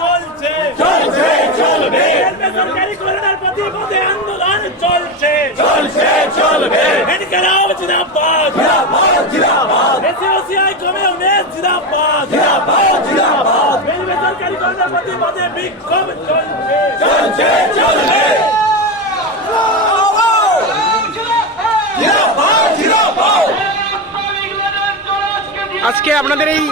চলছে চলছে চলবে সরকারি করোনার প্রতিবাদে আন্দোলন চলছে চলছে চলবে ইনকলাব জিন্দাবাদ জিন্দাবাদ জিন্দাবাদ এসওসিআই কমিউনিস্ট জিন্দাবাদ জিন্দাবাদ জিন্দাবাদ সরকারি করোনার প্রতিবাদে বিক্ষোভ চলছে চলছে চলবে আজকে আপনাদের এই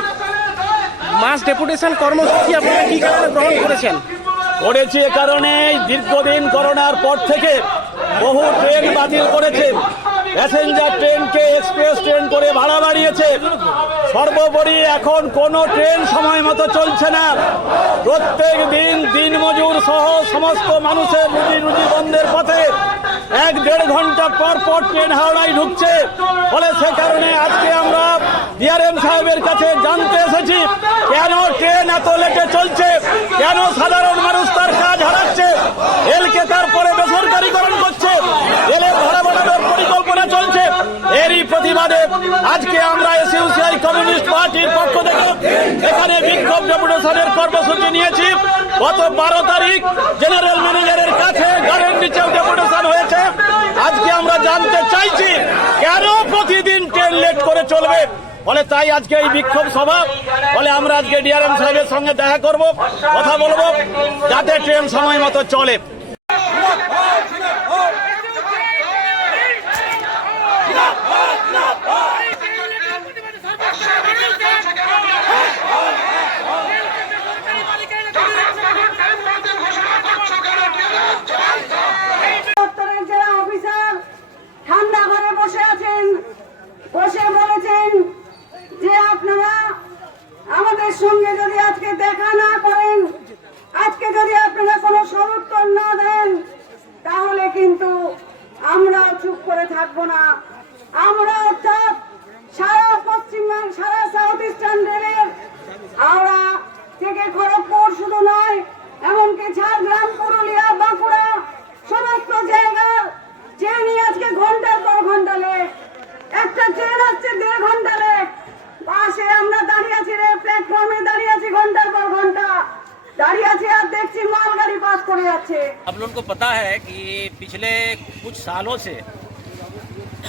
মাস ডেপুটেশন কর্মসূচি আপনারা কি কারণে গ্রহণ করেছেন? করেছি এ কারণে দীর্ঘদিন করোনার পর থেকে বহু ট্রেন বাতিল করেছে। প্যাসেঞ্জার ট্রেনকে এক্সপ্রেস ট্রেন করে ভাড়া বাড়িয়েছে। সর্বোপরি এখন কোনো ট্রেন সময় মতো চলছে না। প্রত্যেক দিন দিনমজুর সহ সমস্ত মানুষের রুজি রুজি বন্ধের পথে এক দেড় ঘণ্টা পর পর ট্রেন হাওড়ায় ঢুকছে। ফলে সে কারণে আজকে আমরা ডিআরএম সাহেবের কাছে জানতে এসেছি, কেন ট্রেন এত লেটে চলছে, কেন সাধারণ মানুষ তার কাজ হারাচ্ছে, রেলকে তারপরে বেসরকারীকরণ করছে, রেলের ভাড়া বাড়ানোর পরিকল্পনা চলছে। এরই প্রতিবাদে আজকে আমরা এসইউসিআই কমিউনিস্ট পার্টির পক্ষ থেকে এখানে বিক্ষোভ ডেপুটেশনের কর্মসূচি নিয়েছি। গত বারো তারিখ জেনারেল ম্যানেজারের কাছে গাড়ির নিচেও ডেপুটেশন হয়েছে আজকে আমরা জানতে চাইছি কেন প্রতিদিন ট্রেন লেট করে চলবে? বলে, তাই আজকে এই বিক্ষোভ সভা। বলে, আমরা আজকে ডিআরএম সাহেবের সঙ্গে দেখা করব, কথা বলব, যাতে ট্রেন সময় মতো চলে। বসে বলেছেন যে আপনারা আমাদের সঙ্গে যদি আজকে দেখা না করেন, আজকে যদি আপনারা কোনো সমর্থন না দেন, তাহলে কিন্তু আমরাও চুপ করে থাকব না। আমরা অর্থাৎ সারা পশ্চিমবঙ্গ পাশে আমরা দাঁড়িয়ে আছি রে প্ল্যাটফর্মে দাঁড়িয়ে আছি ঘন্টার পর ঘন্টা দাঁড়িয়ে আছি আর দেখছি মালগাড়ি পাস করে যাচ্ছে आप लोगों को पता है कि पिछले कुछ सालों से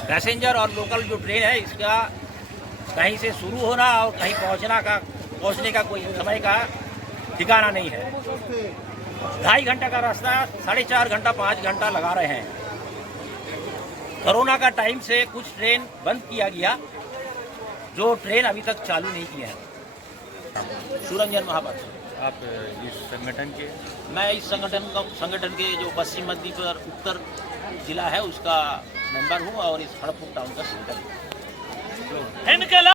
पैसेंजर और लोकल जो ट्रेन है इसका कहीं से शुरू होना और कहीं पहुंचना का पहुंचने का कोई समय का ठिकाना नहीं है ढाई घंटा का रास्ता साढ़े चार घंटा पाँच घंटा लगा रहे हैं कोरोना का टाइम से कुछ ट्रेन बंद किया गया जो ट्रेन अभी तक चालू नहीं किए हैं। सुरंजन महापात्र। आप इस संगठन के? मैं इस संगठन का संगठन के जो पश्चिम मध्य पर उत्तर जिला है उसका मेंबर हूँ और इस खड़गपुर टाउन का सेक्रेटरी इनकलाब